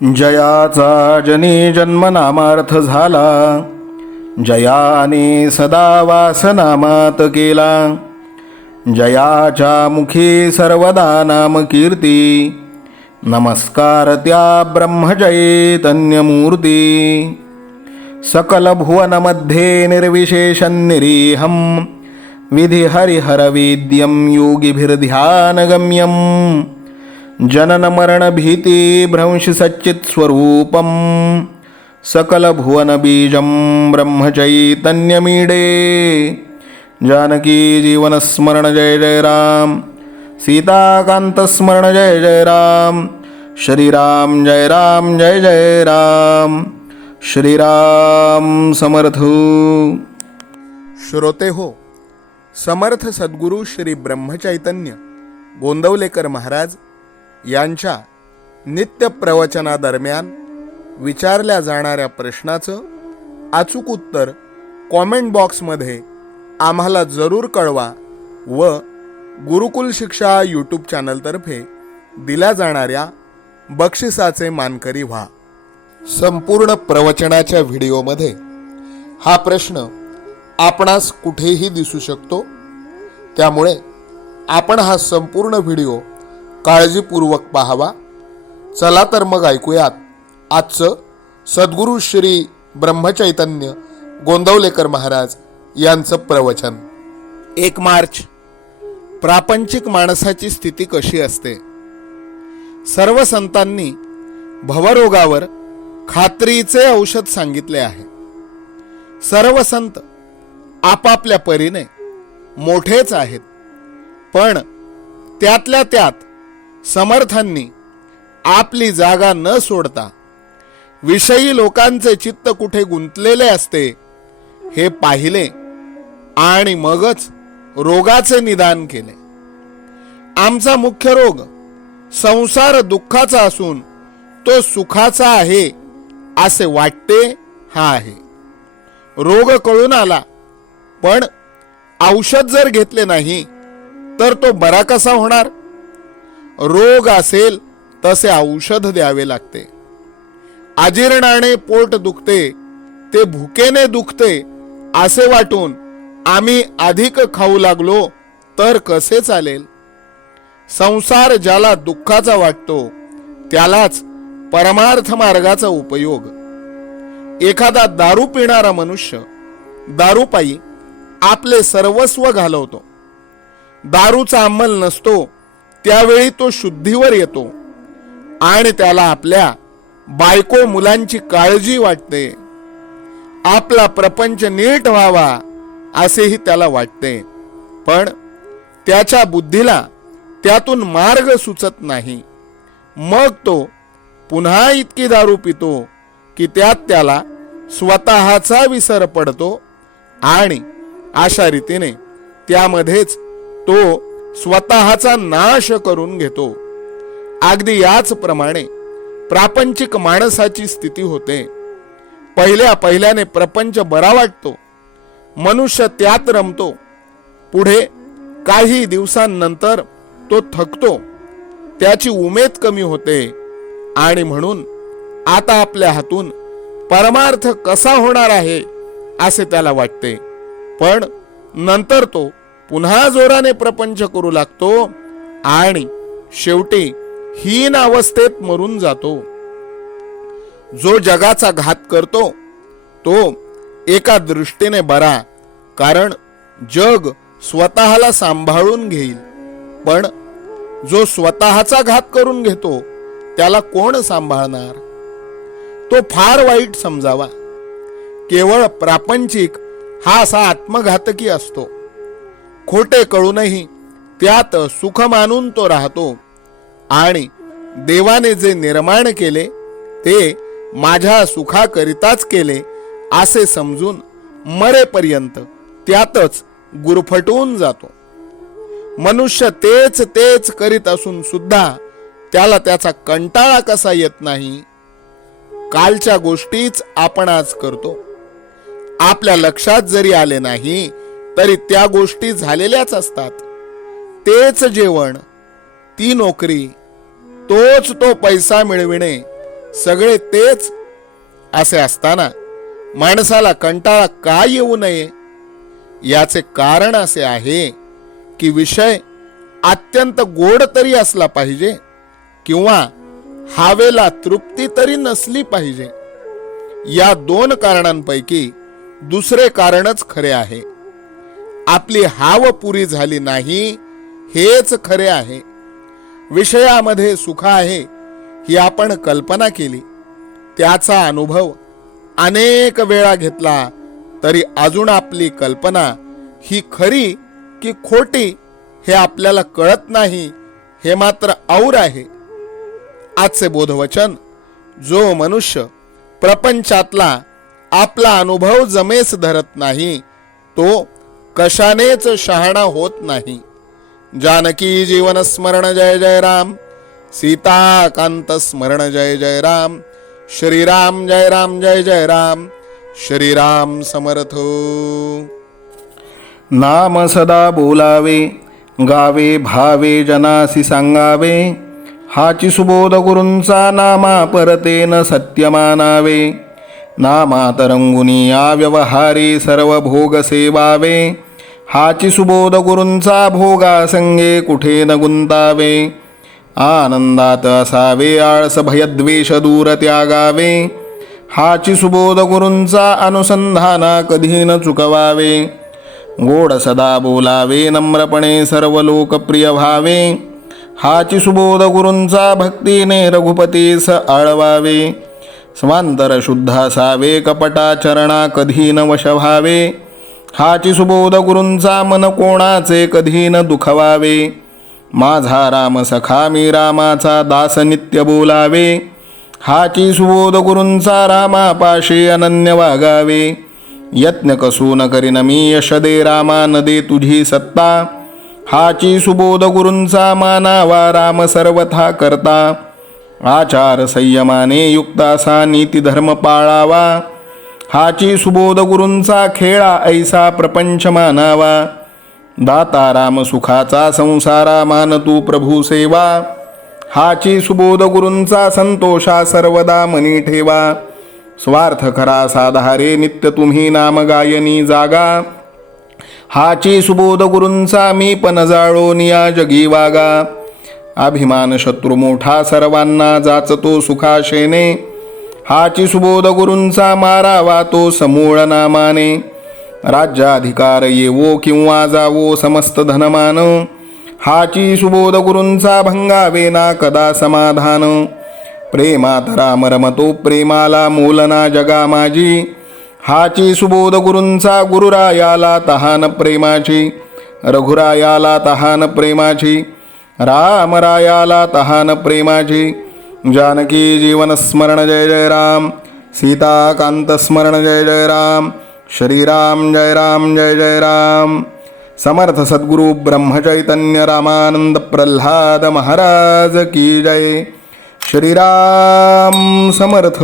जयाचा जनी जन्मनामार्थ झाला, जयाने सदा वासनामात केला. जयाच्या मुखी सर्वदा नाम कीर्ती, नमस्कार त्या ब्रह्मचैतन्यमूर्ती. सकल भुवनमध्ये निर्विशेषं निरीहं, विधिहरिहरवेद्यं योगिभिर्ध्यानगम्यं. जनन मरण भीती भ्रंश सच्चित् स्वरूपं, सकल भुवन बीजं ब्रह्मचैतन्यमीडे. जानकी जीवन स्मरण जय जय राम, सीताकांत स्मरण जय जय राम. श्रीराम जय राम जय जय राम. श्रीराम समर्थ. श्रोते हो, समर्थ सद्गुरू श्री ब्रह्मचैतन्य गोंदवलेकर महाराज यांच्या नित्य प्रवचनादरम्यान विचारल्या जाणाऱ्या प्रश्नाचं अचूक उत्तर कॉमेंट बॉक्समध्ये आम्हाला जरूर कळवा व गुरुकुल शिक्षा यूट्यूब चॅनलतर्फे दिल्या जाणाऱ्या बक्षिसाचे मानकरी व्हा. संपूर्ण प्रवचनाच्या व्हिडिओमध्ये हा प्रश्न आपणास कुठेही दिसू शकतो, त्यामुळे आपण हा संपूर्ण व्हिडिओ काळजीपूर्वक पाहावा. चला तर मग ऐकूयात आजचं सद्गुरू श्री ब्रह्मचैतन्य गोंदवलेकर महाराज यांचं प्रवचन. 1 मार्च. प्रापंचिक माणसाची स्थिती कशी असते? सर्व संतांनी भवरोगावर खात्रीचे औषध सांगितले आहे. सर्व संत आपापल्या परीने मोठेच आहेत, पण त्यातल्या त्यात समर्थांनी आपली जागा न सोडता विषयी लोकांचे चित्त कुठे गुंतलेले असते हे पाहिले आणि मगच रोगाचे निदान केले. आमचा मुख्य रोग संसार दुःखाचा असून तो सुखाचा आहे असे वाटते हा आहे. रोग कळून आला, पण औषध जर घेतले नाही तर तो बरा कसा होणार? रोग असेल तसे औषध द्यावे लागते. अजीर्णाने पोट दुखते ते भुकेने दुखते असे वाटून आम्ही अधिक खाऊ लागलो तर कसे चालेल? संसार ज्याला दुःखाचा वाटतो त्यालाच परमार्थ मार्गाचा उपयोग. एखादा दारू पिणारा मनुष्य दारूपायी आपले सर्वस्व घालवतो. दारूचा अंमल नसतो त्यावेळी तो शुद्धीवर येतो आणि त्याला आपल्या बायको मुलांची काळजी वाटते. आपला प्रपंच नीट व्हावा असेही त्याला वाटते, पण त्याच्या बुद्धीला त्यातून मार्ग सुचत नाही. मग तो पुन्हा इतकी दारू पितो की त्यात त्याला स्वतःचा विसर पडतो आणि अशा रीतीने त्यामध्येच तो स्वतःचा नाश करून घेतो. अगदी याच प्रमाणे प्रापंचिक माणसाची स्थिती होते. पहिल्याने प्रपंच बरा वाटतो, मनुष्य त्यात रमतो. पुढे काही दिवसांनंतर तो थकतो, त्याची उमेद कमी होते आणि म्हणून आता आपल्या हातून परमार्थ कसा होणार आहे असे त्याला वाटते. पण नंतर तो पुन्हा जोराने प्रपंच करू लागतो आणि शेवटी हीन अवस्थेत मरून जातो. जो जगाचा घात करतो तो एका दृष्टीने बरा, कारण जग स्वतःला सांभाळून घेईल. पण जो स्वतःचा घात करून घेतो त्याला कोण सांभाळणार? तो फार वाईट समजावा. केवळ प्रापंचिक हा असा आत्मघातकी असतो. खोटे कळूनही त्यात सुख मानून तो राहतो आणि देवाने जे निर्माण केले ते माझ्या सुखाकरिताच केले असे समजून मरेपर्यंत त्यातच गुरफटून जातो. मनुष्य तेच तेच करीत असून सुद्धा त्याला त्याचा कंटाळा कसा येत नाही? कालच्या गोष्टीच आपण आज करतो. आपल्या लक्षात जरी आले नाही तरी त्या गोष्टी झालेल्याच असतात. तेच जेवण, ती नोकरी, तोच तो पैसा मिळविणे सगळे तेच असे असताना माणसाला कंटाळा का येऊ नये? याचे कारण असे आहे की विषय अत्यंत गोड तरी असला पाहिजे किंवा हावेला तृप्ती तरी नसली पाहिजे. या दोन कारणांपैकी दुसरे कारणच खरे आहे. आपली हाव पुरी झाली नाही हेच खरे आहे. विषयामध्ये सुख आहे ही आपण कल्पना केली, त्याचा अनुभव अनेक वेळा घेतला तरी अजून आपली कल्पना ही खरी की खोटी हे आपल्याला कळत नाही, हे मात्र और आहे. आजचे बोधवचन: जो मनुष्य प्रपंचातला आपला अनुभव जमेस धरत नाही तो कशानेच शहाणा होत नाही. जानकी जीवन स्मरण जय जय राम. सीताकांत स्मरण जय जय राम. श्रीराम जय राम जय जय राम. श्रीराम समर्थ. नाम सदा बोलावे, गावे भावे जनासी सांगावे. हाची सुबोध गुरूंचा नामा परतेन सत्य मानावे. नामात रंगुनी या व्यवहारी सर्व भोग सेवावे. हाची सुबोध गुरूंचा भोगा संगे कुठे न गुंतावे. आनंदात असावे आळस भयद्वेष दूर त्यागावे. हाची सुबोध गुरूंचा अनुसंधाना कधी न चुकवावे. गोड सदा बोलावे नम्रपणे सर्व लोकप्रिय व्हावे. हाची सुबोध गुरूंचा भक्तीने रघुपतीस आळवावे. स्वांतर शुद्ध असावे कपटाचरणा कधी न वश व्हावे. हाची सुबोध गुरूंचा मन कोणाचे कधी न दुखवावे. माझा राम सखा मी रामाचा दास नित्य बोलावे. हाची सुबोध गुरूंचा रामापाशी अनन्य वागावे. यत्न कसून करीन मी यश दे रामा न दे तुझी सत्ता. हाची सुबोध गुरूंचा मानावा राम सर्वथा करता. आचार संयमाने युक्त असा नीती धर्म पाळावा. हाची सुबोध गुरूंचा खेळा ऐसा प्रपंच मानावा. दाता राम सुखाचा संसारा मान तू प्रभू सेवा. हाची सुबोध गुरूंचा संतोषा सर्वदा मनी ठेवा. स्वार्थ खरा साधारे नित्य तुम्ही नाम गायनी जागा. हाची सुबोध गुरूंचा मी पण जाळोन या जगी वागा. अभिमान शत्रू मोठा सर्वांना जाचतो सुखाशेने. हाची सुबोध गुरूंचा मारावा तो समूळ नामाने. राज्याधिकार येवो किंवा जावो समस्त धनमान. हाची सुबोध गुरूंचा भंगावे ना कदा समाधान. प्रेमात राम रमतो प्रेमाला मूलना जगा माझी. हाची सुबोध गुरूंचा गुरुरायाला तहान प्रेमाची. रघुरायाला तहान प्रेमाची. रामरायाला तहान प्रेमाची. जानकी जीवन स्मरण जय जय राम. सीताकांत स्मरण जय जय राम. श्रीराम जय राम जय जय राम. समर्थ सद्गुरु ब्रह्मचैतन्य रामानंद प्रल्हाद महाराज की जय. श्रीराम समर्थ.